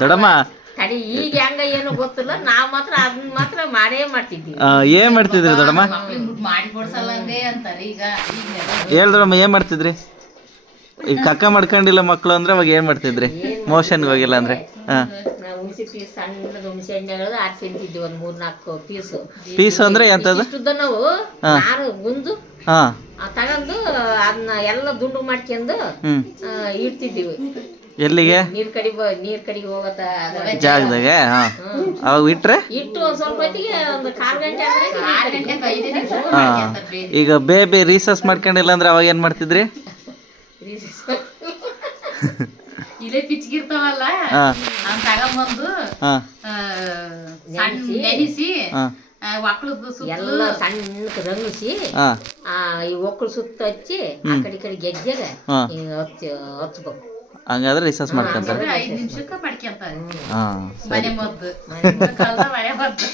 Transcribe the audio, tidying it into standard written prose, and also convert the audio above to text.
ದೊಡ್ಡಮ್ಮ ತಡಿ ಈಗ ಹೆಂಗ ಏನು ಗೊತ್ತಿಲ್ಲ ನಾವ್ ಮಾತ್ರ ಅದನ್ನ ಮಾತ್ರ ಮಾಡೇ ಮಾಡ್ತಿದ್ವಿ. ಏನ್ ಮಾಡ್ತಿದ್ರಿ ದೊಡ್ಡಮ್ಮ? ಮಾಡಿ ಕೊಡ್ಸಲ್ಲಂಗೆ ಅಂತಾರೆ ಈಗ. ಹೇಳ್ ದೊಡ್ಡಮ್ಮ, ಏನ್ ಮಾಡ್ತಿದ್ರಿ? ಈಗ ಕಕ್ಕ ಮಾಡ್ಕೊಂಡಿಲ್ಲ ಮಕ್ಳು ಅಂದ್ರೆ ಅವಾಗ ಏನ್ ಮಾಡ್ತಿದ್ರಿ? ಮೋಷನ್ಗೆ ಹೋಗಿಲ್ಲ ಅಂದ್ರೆ ಹುಣಸಿ ಪೀಸ್ ಸಣ್ಣದ ಹುಣಸೆ ಹಣ್ಣು ಆರಿಸಿ ತಿಂತಿದ್ವಿ, ಒಂದ್ 3-4 ಪೀಸ್ ಅಂದ್ರೆ ಎಂತದು? ನಾವು ನಾರು ಗುಂದು ತಗೊಂಡು ಅದನ್ನ ಎಲ್ಲ ದುಂಡು ಮಾಡ್ಕೊಂಡು ಇಡ್ತಿದ್ದೀವಿ. ಎಲ್ಲಿಗೆ? ನೀರ್ ಕಡೆಗೆ ಹೋಗತ್ತ ಜಾಗದಾಗ. ಅವಾಗ ಇಟ್ರೆ ಇಟ್ಟು ಒಂದ್ ಸ್ವಲ್ಪ ಹೊತ್ತಿಗೆ ಒಂದು 1/4 ಗಂಟೆ. ಈಗ ಬೇಬಿ ರೀಸರ್ಚ್ ಮಾಡ್ಕೊಂಡಿಲ್ಲ ಅಂದ್ರೆ ಅವಾಗ ಏನ್ ಮಾಡ್ತಿದ್ರಿ? ಇಲ್ಲೇ ಪಿಚ್ಗಿರ್ತಾವಲ್ಲ ಅವ್ನ್ ತಗೊಂಬಂದು ನೆನೆಸಿ ಒಕ್ಕಳದ್ದು ಎಲ್ಲ ಸಣ್ಣ ರಂಗಿಸಿ ಈ ಒಕ್ಕಳು ಸುತ್ತ ಹಚ್ಚಿ ಆ ಕಡೆ ಗೆಜ್ಜೆಗೆ ಹಚ್ಬೇಕು. ಹಂಗಾದ್ರೆ ರಿಸರ್ಚ್ ಮಾಡ್ಕೊಂತಾರೆ. 5 ನಿಮಿಷಕ್ಕೆ ಮಾಡ್ಕೊಂತಾರೆ. ಮನೆ ಮದ್ದು